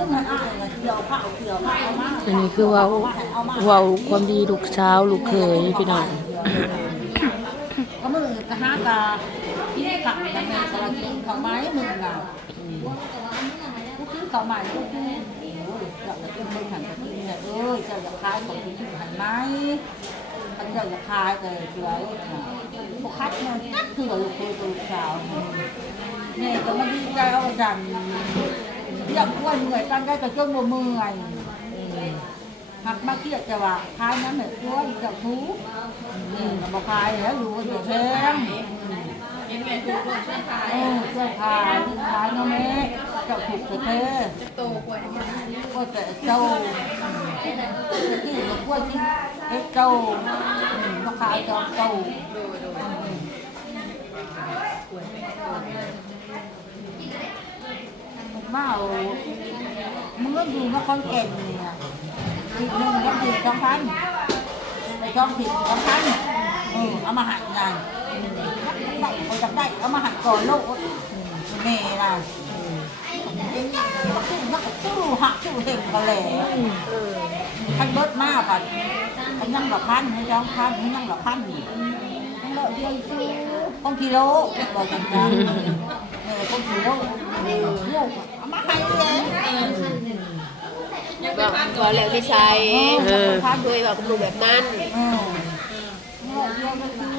ขึ้นหันอ้ายเลยเกี่ยวผ้าเกี่ยวผ้าเอามาอันนี้คือเว่าเว่าความดีลูกสาวลูกเขยพี่น้องก็มือกระหากะที่ขับกันในสารกินของไม้มือน่ะกูกินของใหม่กูกินโอ้ยเจ้าจะกินเบิ่งหันจะกินเนี่ยเอ้ยเจ้าอยากขายของกินหันไหมท่านเจ้าอยากขายแต่เสือพวกคัดเนี่ยนักคือลูกเคยลูกสาวเนี่ยก็มาดีใจเอาจัน อยากว่าเหนื่อยกันได้ก็จนบ่เมื่อยหักมาเครียดจะว่าขายนั้นเนี่ยตัวจะทุกอืมมาขายแล้วอยู่กันอยู่แพงเออเจ้าขายขายน้องแม่เจ้าถูกแต่เท่ก็แต่เจ้าที่อยู่กับพวกที่เอ็กเจ้าอืมมาขายเจ้าเจ้า มาเอามึงก็อยู่นครแก่นเนี่ยอีกหนึ่งก็คือสองพันไปจองผิดสำคัญเออเอามาหันกันได้เขาจะได้เอามาหันก่อนโลกเน่นะตู้นักตู้หักตู้เห็นกันเลยขันเบิดมากอะขันยังหลักพันให้จองพันให้ยังหลักพันยังเลอะเดียวคงกิโลบอกกันนะเออคงกิโลลูกเอา มาให้เลยว่าว่าแล้วไม่ใช่ด้วยว่าคุณลุงแบบนั้นเออเลอะเดียวก็คือ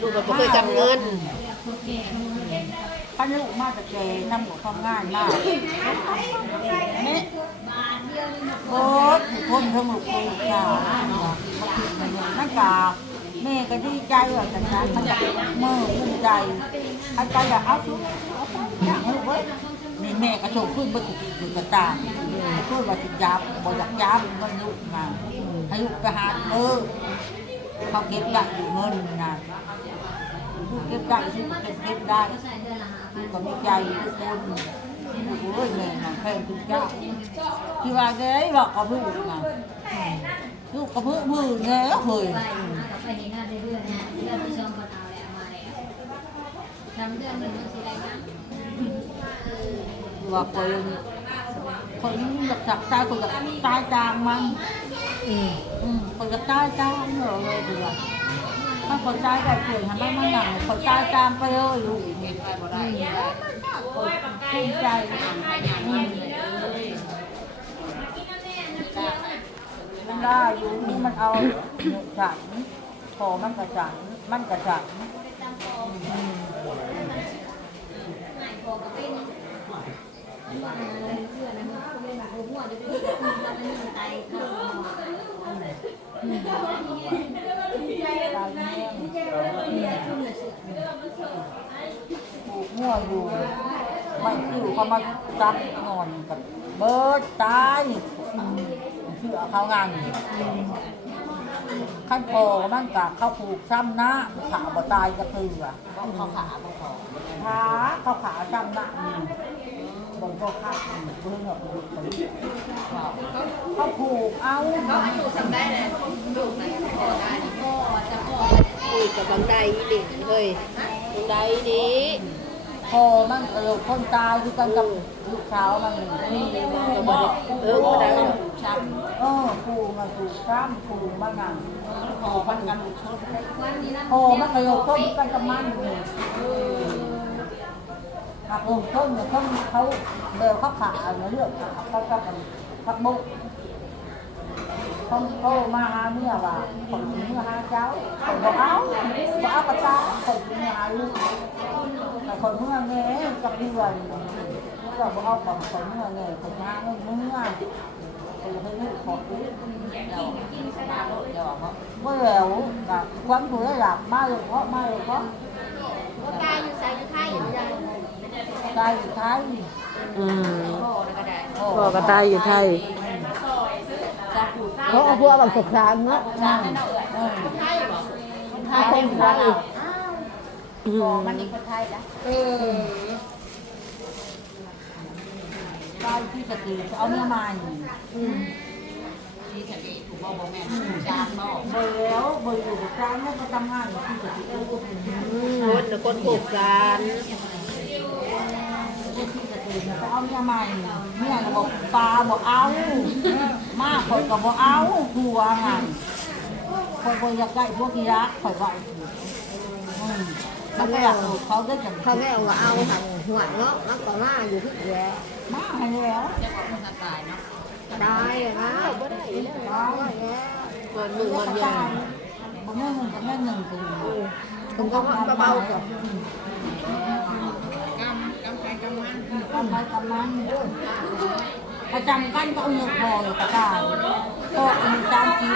ลุงแบบบ่เคยจำเงินพันลูกมาจากแกทำหัวทำงานมากนี่โอ๊ตคนทั้งลูกคนลูกสาวมาผิดมาอย่างนั่นกาแม่ก็ดีใจว่าจังนั้นมันจะเมื่อภูมิใจอาจารย์อยากเอาชุดเอาไปอย่างลูกเว้ยนี่ แม่ก็ส่งขึ้นมาถูกถูกกระตาพูดว่าจิยับบอกอยากยับมันลูกมาให้ลูกไปหาเออเขาเก็บได้อยู่เงินนะเก็บได้ที่เก็บเก็บได้ก็มีใจทุกคนโอ้ยแม่นะแพงทุกเจ้าที่ว่าไงบอกกับลูกนะลูกกับมือมือแง่เฮ้ยไปเรื่องหนึ่งมันสิได้นะ ว่าคนคนอยากจับตายคนอยากตายจางมันอืมอืมคนอยากตายจางเหรอเลยดีว่าถ้าคนตายแบบเปลี่ยนทำไมมันหนังคนตายจางไปเลยลูกภูมิใจอืมมันได้อยู่มันเอาฉันพอมันกระฉันมันกระฉันตายแม่ งปลูกมั่วอยู่เขามาจับนอนกับเบิร์ดตายเชื่อเขางานขั้นโพมันกะเข้าผูกซ้ำหน้าขาบ่ตายกระตืออะเขาขาบ่ขอขาเขาขาซ้ำหน้า บนก็ข้าเพื่อนเหรอเขาผูกเอาเขาอายุทำได้เลยลูกไหนพอได้คุยกับบางใดดิเฮ้ยบางใดนี้พอมันเออคนตายคือกันกับลูกสาวมันนี่บ่ได้เออบ่ได้ช้ำเออปูมาถูกซ้ำปูมันนั่งพอมันกันชดพอมันก็ยกต้นกันกับมันนี่ หักลงต้นเนี่ยเขาเขาเบลเขาขาเลือกขาเขาก็กันพักบุกเขาเขามาหาเมื่อว่าคนเมื่อหาเจ้าคนบอกเอาบอกเอากระตาคนเมื่อหาลูกแต่คนเมื่อแง่กับเพื่อนก็บอกเอาของคนเมื่อแง่คนหาเมื่อเมื่อ mới lèo là quán của nó làm mai rồi có mai rồi có ตายอยู่ใส่อยู่ไทยอยู่ยัง tay thì thái อืมพ่อแล้วก็ได้พ่อก็ตายอยู่ไทยเขาเอาพวกแบบสกสารเนาะไทยบอกถ้าคนไทยอืมมันนี่คนไทยนะเออ tay khi thật thì áo nha mày ที่ทะเลถูกบ่บ่แม่นจางบ่ bơi léo bơi đủ một trang nó có trăm hai khi thật thì คนน่ะคนผูกสาร khi thật ไป เอาเมียใหม่เมียบอกปลาบอกเอา มากคนก็บอกเอาผัวไงคนคนอยากได้พวกกีรักข่อยว่าอืมมันก็อยาเขาได้จังเขาแม่ว่าเอาทางหัวเนาะแล้วก็มาอยู่ที่แย่มาให้แล้วได้นะบ่ได้แล้วได้แล้วเปิดมือก็มันเย็ตายบางเรื่หนึ่งกับเรื่องหนึ่งคือผมก็ว่าเบาๆกับกำไปกำมันประจำกันก็เอาเงินพออยู่ตะการก็อันจานกี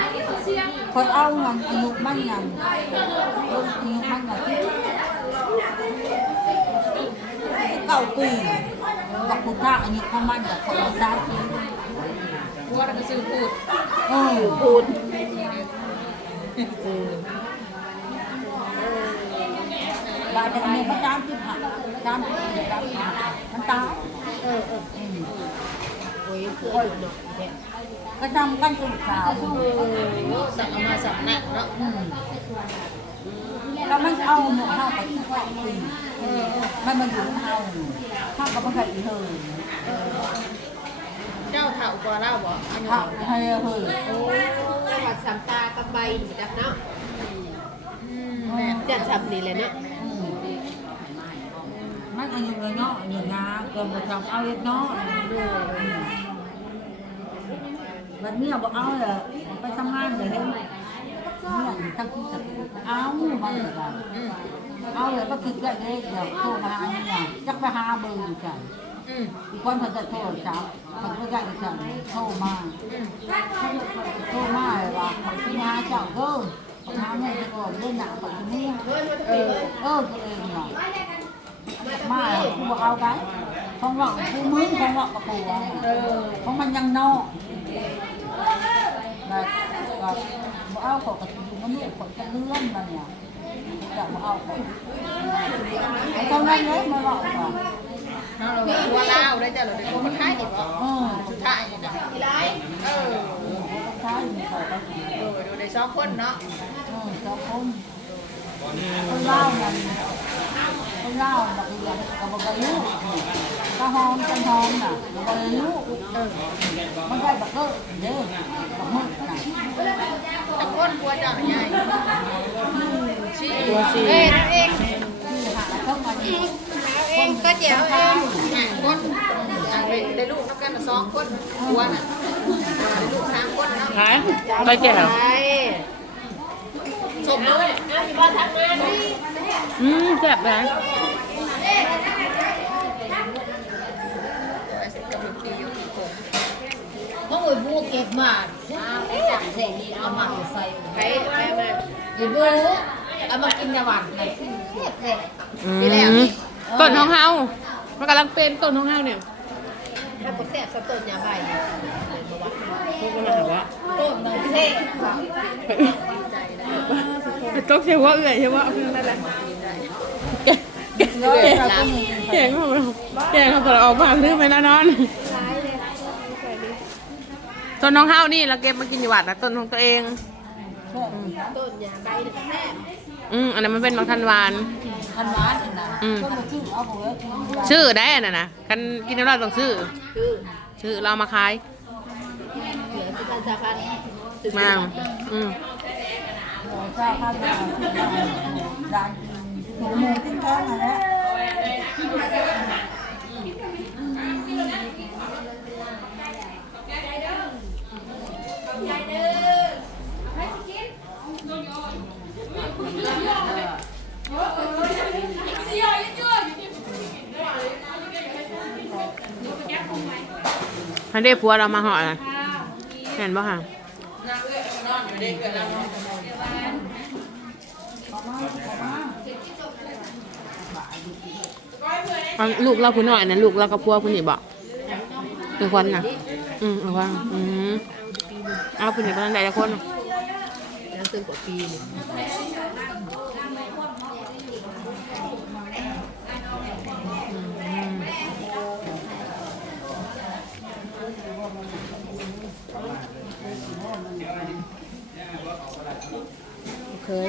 คนเอาเงินอายุมันเงินอายุมันเงินที่เก่าปีกับคุณค่าอายุของมันกับคนจานกีว่าเราไปซื้อพูดเออพูด บาดจะมีพระจานที่หักจานที่จานมันตายเออเออโอ้ยคือเอาเนาะเนี่ยก็จำกันจนขาวสั่งเอามาสั่งหนักเนาะแล้วมันเอาหมวกเข้าไปที่กล้องตีมันมันอยู่เท้าข้าก็ไม่เคยอีเธอเจ้าเถ่ากว่าเล่าบ่อันนี้ข้าให้เธอโอ้ว่าสัมตากับใบจักเนาะแม่จัดสับนี่แหละเนาะ มันอายุเลยเนาะอยู่งาเกินมาทำเอาเล็กเนาะวันนี้บอกเอาเลยไปทำงานเลยเห็นเนี่ยทั้งที่สัตว์เอามาเลยกันเอาเลยก็คิดได้เลยเดี๋ยวโทรมาหาเนี่ยจักไปหาเบอร์อยู่ใจอืมอีกคนเขาจะโทรศัพท์มันก็ได้จังโทรมาโทรมาเลยว่าเขาที่หาเจ้าเด้อเขาหาเงินก่อนเล่นหนังเขาที่นี่เออเออตัวเองเนาะ มากูบอกเอาไปของว่ากูมึงของว่ากับกูเออของมันยังนอกแบบแบบเอาขากับอยู่มันนี่คนจะเลื่อนมาเนี่ยจะบอกเอาเขาตอนนั้นเลยมาบอกว่าเราเราเป็นว่าเล่าได้จ้ะเราเป็นคนไทยนี่บ่เออสุดท้ายนี่นะเออใช่เขาก็โดยดูในสองคนเนาะเออเจ้าคนคนเล่ามัน คนเล่าแบบนี้กับบอกอายุกระหอมกันหอมน่ะบอกอายุเออมันได้แบบเออเด้อแบบมึกน่ะตะคนกลัวเจ้าใหญ่ชี้เอ้ยเองที่หาเข้ามาอีกเองก็เจียวเองอะคนอะได้ลูกนักกันสองคนกลัวน่ะได้ลูกสามคนเนาะหายไปแก่วไปสมเลยอื มแซ่บนะเพราะว่าบูเก็บมาไอ้จังเสนีเอามาใส่ไปไปมาไอ้บูเอามากินในวันไหนเสียบเลยอืมต้นของเฮามันกำลังเป็นต้นของเฮาเนี่ยถ้าก็แซ่บสะต้นยาใบพวกมันอะไรวะต้นน้ำเสกต้องเชื่อว่าเอื่อยใช่ไหมนั่นแหละแก แกแล้วเราก็มีแกงเขาแกงเขาออกมาลืมไปแล้วนอนต้นของเฮานี่เราเก็บมากินอยู่วัดนะต้นของตัวเองต้นยาใบเนี่ยแซ่อืมอันนั้นมันเป็นบางทันหวานคันร้านอืมชื่อเอาหัวกินชื่อได้อันน่ะนะกันกินแล้วเราต้องชื่อชื่อเรามาขายเหลือสิ บพันสามพันมาอืมเจ้าข้าวร้านร้านหมูหมูติ้งแท้งอะไรฮันเด้ผัวเรามาห่อนะเห็นป่ะค่ะเอาลูกเราผู้น้อยนะลูกเรากับผัวผู้นี่บอกเป็นคนนะอืมเอาว่าอืมเอาผู้นี่เป็นใดละคนน่ะนั่นคือกว่าปีนี่เคย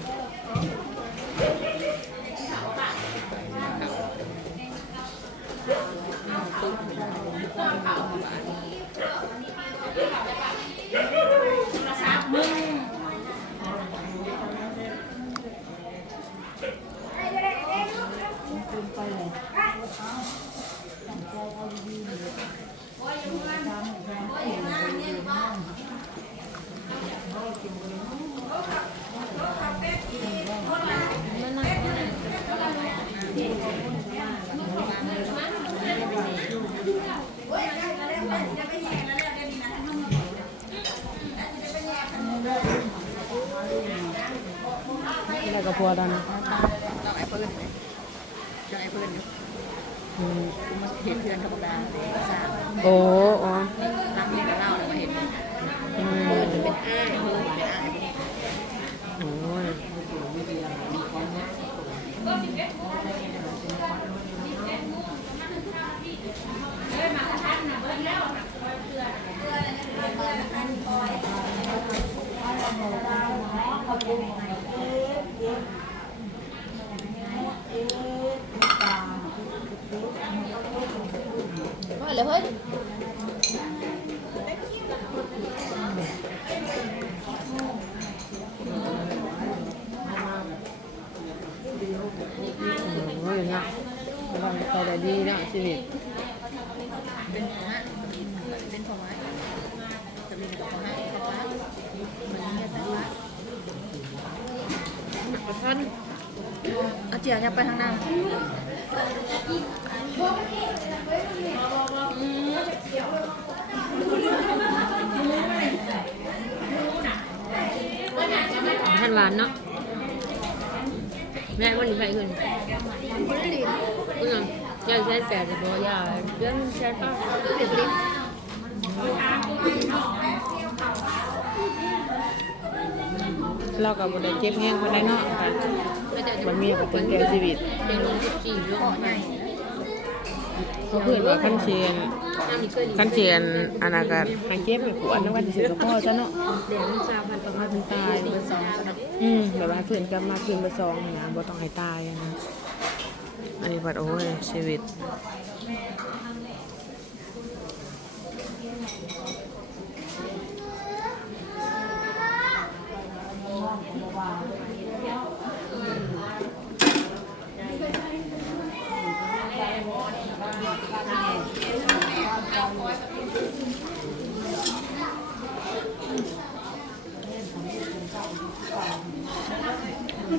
กับพัวตอนนี้ต้องไอ้เพิ่นเลยต้องไอ้เพิ่นอยู่อืมกูมาเห็นเพื่อนธรรมดาเลยสร้างโอ้อ๋อ นั่งนี่ก็เล่าแล้วมาเห็นเลย อืม เพิ่นเป็นอ้ายเพิ่นเป็นอ้ายพวกนี้ โอ้ย ว่าเลยเฮ้ย โอ้ยเนาะระวังไป ได้ดีเนาะชีวิตเป็นพระเป็นพระจะมีกับพระพระมันเนี่ยแต่ว่าประท่านเอาเจียยับไปทางหน้าท่านหวานเนาะแม่วันนี้ไปขึ้น อืมยายใช้แปดจะบอกยาเรื่องใช้ป้าเรากับบนได้เจ็บแห้งคนได้เนาะค่ะมันมีกับคนแก่ชีวิตเป็นลงสิบสี่เรื่องใหญ่เขาเพื่อนว่าขั้นเชียนขั้นเชียนอนาคตให้เจ็บให้ปวดแล้ววันที่สิบกับพ่อซะเนาะเดี๋ยวมันจะพันประมาณตายเบอร์สองสนับอืมแบบว่าเพื่อนกลับมาคืนไปซองนะบ่ต้องให้ตายอะนะ อันนี้บัดโอ้ยชีวิต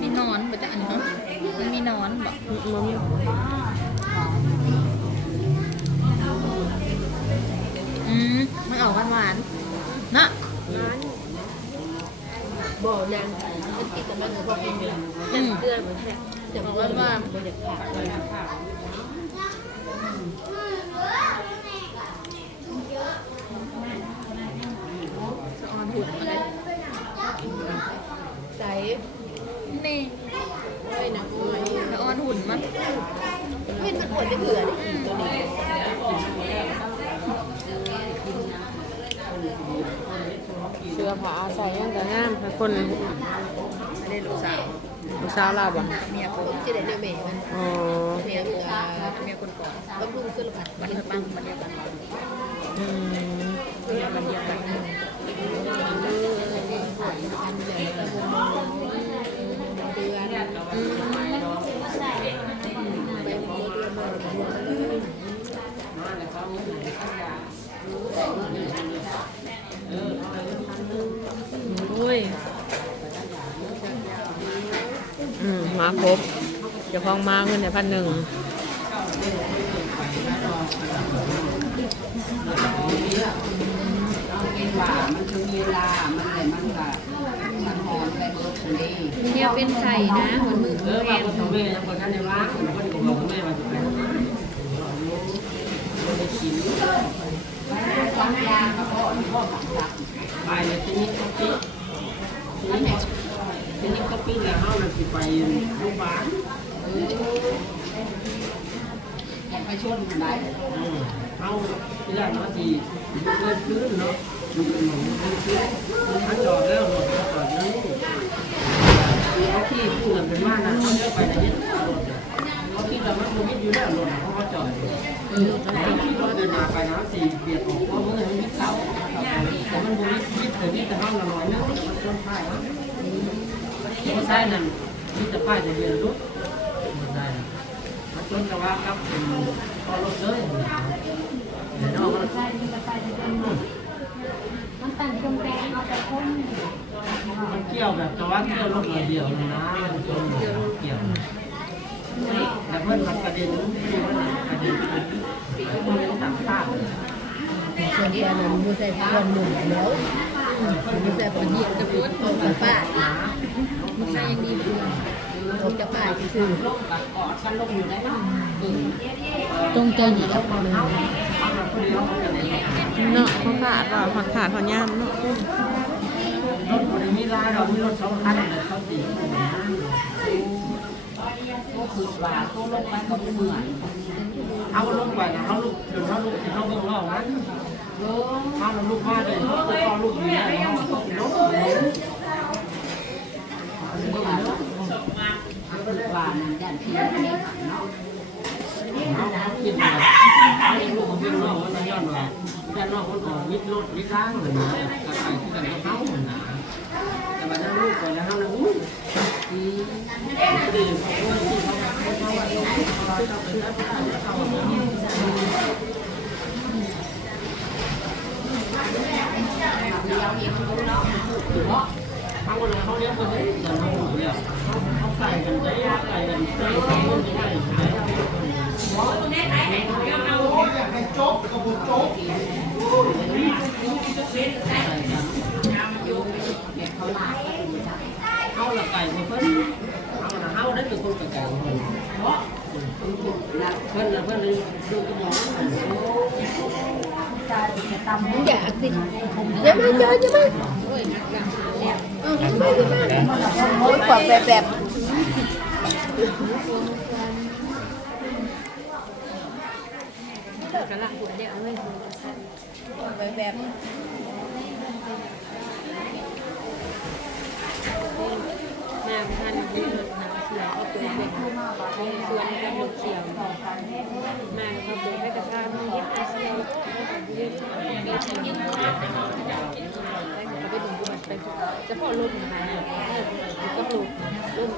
มีนอนแบบอันนี้เนาะมันมีนอนแบบ มันมี อืมมันออกหวานๆนะ บ่แรงมันติดกันมาเงยพอกิน อืม เพื่อนเหมือนแท้ จะบอกว่าว่า บ่อยากขาดเลย สะออนหุ่นอะไร ใส่ นี่ ไว้นะน้อย สะออนหุ่นมัน เห็นมันปวดไปเถื่อนตัวนี้ เสื้อผ้าใส่ยังแต่งามให้ คนไม่ได้ลูกสาวลูกสาวเราบ่เมียคนผมจะได้เนื้อแม่มันโอ้เมียคนเมียคนก่อนบำรุงสุขภาพมันเกิดบ้างมันเดียวกันอืม เมียมันเดียวกัน เดือนไปหมดเดือนมา อุ้ยอืมมา ครบเจ้าของมาเงินในพันหนึ่งเนี่ยเป็นไข่นะเหมือนมือเออว่าคนทำแม่ยังคนท่านในว่างคนคนของเราแม่มาจากไหนไปเลยทีนี้ก็ปีทีนี้ ที่แล้วเราสิไปโรงพยาบาลไปชวนมันได้เอาที่แรกมาะทีเริ่มพื้นเนาะอยู่ในหมู่เริ่มพื้นมันจอดแล้วรถจอดแล้วเขาที่พูดกันเป็นว่านะเขาเลือกไปไหนเนี่ยเขาที่เราไม่รู้อยู่แล้วรถเขาก็จอดเออแล้วที่รถเดินมาไปนะสี่เบียดออกเพราะเมันมันมีเสาแต่มันบ่มีมิดแต่นี่แต่ห้องละร้อยนึงมันต้นป้ายเพราะใช่นั่นมีแต่ป้ายจะเรียนรถใช่มันต้นกระว่าครับพอรถเลยเดี๋ยวน้องมันมันตั้งตรงแปลงเอาแต่คนมันเกี่ยวแบบกระว่าเกี่ยวรถเดียวเลยนะมันต้นเกี่ยวแต่เพื่อนมันกระเด็นที่มันกระเด็นมันเป็นต่างชาติส่วนแกนั้นอยู่ใส่พวนหนึ่งแล้วอยู่ใส่พวนเดียวกับรถของป้า มันใช่ยังดีเพื่อนเหายคือลงกับกอดกันลงอยู่ได้เนาะเออจงใจหนีแล้วเอาละคนเดียวเขาจะได้เนาะเขาขาดว่าผักขาดเขาย่ำเนาะรถคนมีลายเรามีรถสองคันเลยเขาตีคนละห้างก็คือว่าตัวลงไปก็เหมือนเอาลงไปแล้วเขาลุกจนเขาลุกเขาเบิ่งรอบนั้นถ้าเราลุกมาเลยเขาลุกอยู่แล้วเขาตก ลงว่าย่านพี่ไม่ได้ขันเนาะเขาคิดว่าเขาเลี้ยงลูกเขาเลี้ยงน้องมันย้อนว่าย้อนน้องคนออกวิทย์รถวิทย์ร่างเลยนะกับไปที่กันกับเขาเหนะแต่วันนั้นลูกก่อนแล้วเขาเลยอุ้ยดีดีเขาที่เขาเขาว่าลงเขาเขาไปแล้วเขาเขาเขาเลยเขาเลี้ยงคนนี้อย่างน้องเนี่ยเขาเขาใส่กันได้ใส่กันได้ใส่กันได้เขาละไก่มาเพิ่นเขาละเขาได้เป็นคนไก่เพิ่นเพิ่นละเพิ่นเลย ดูกระบอ โอ้ยกว่าแบบแบบกระละหัวเดียวเลยแบบแบบแม่ท่านได้รถน้ำเสียก็เป็นเป็นส่วนการรถเขียวม่เขาเป็นให้กระทานยึดอาเซียนยึดยึดยึดเขาไปถึงกุบัต ไปเฉพาะลมนะก็ปลูกลม